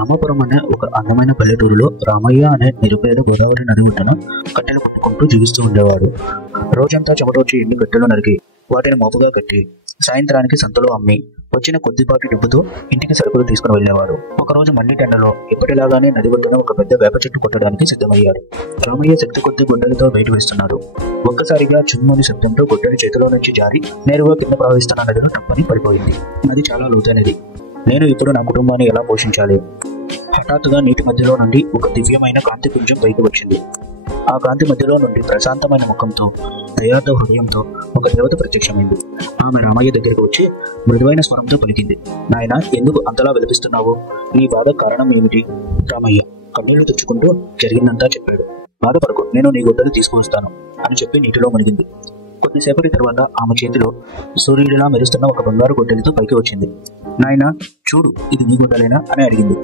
రామాపురం అనే ఒక అందమైన పల్లెటూరులో రామయ్య అనే నిరుపేద గోదావరి నది ఒడ్డున కట్టెలు కొట్టుకుంటూ జీవిస్తూ ఉండేవాడు. రోజంతా చెమటోడ్చి ఎన్ని కట్టెలు నరికి వాటిని మోపుగా కట్టి సాయంత్రానికి సంతలో అమ్మి వచ్చిన కొద్దిపాటి డబ్బుతో ఇంటికి సరుకులు తీసుకుని వెళ్ళేవాడు. ఒకరోజు మళ్లీ టెండలో ఎప్పటిలాగానే నది ఒడ్డున ఒక పెద్ద వేప చెట్టు కొట్టడానికి సిద్ధమయ్యాడు. రామయ్య శక్తి కొద్ది గొడ్డలతో బయట వేస్తున్నాడు. ఒక్కసారిగా చుమ్మని శబ్దంతో గొడ్డలి చేతిలో నుంచి జారి నేరుగా కింద ప్రవహిస్తున్న నదిలో టప్పని పడిపోయింది. నది చాలా లోతైనది. నేను ఇప్పుడు నా కుటుంబాన్ని ఎలా పోషించాలి? హఠాత్తుగా నీటి మధ్యలో నుండి ఒక దివ్యమైన కాంతి పుంజం పైకి వచ్చింది. ఆ కాంతి మధ్యలో నుండి ప్రశాంతమైన ముఖంతో దయాతో హృదయంతో ఒక దేవత ప్రత్యక్షమైంది. ఆమె రామయ్య దగ్గరకు వచ్చి మృదువైన స్వరంతో పలికింది. నాయన, ఎందుకు అంతలా విలపిస్తున్నావు? నీ బాధ కారణం ఏమిటి? రామయ్య కన్నీళ్లు తెచ్చుకుంటూ జరిగిందంతా చెప్పాడు. బాధపడకు, నేను నీ గొడ్డలు తీసుకువస్తాను అని చెప్పి నీటిలో మునిగింది. కొద్దిసేపటి తర్వాత ఆమె చేతిలో సూర్యుడిలా మెరుస్తున్న ఒక బంగారు గొడ్డలితో పైకి వచ్చింది. నాయన చూడు, ఇది నీ గొడ్డలేనా అని అడిగింది.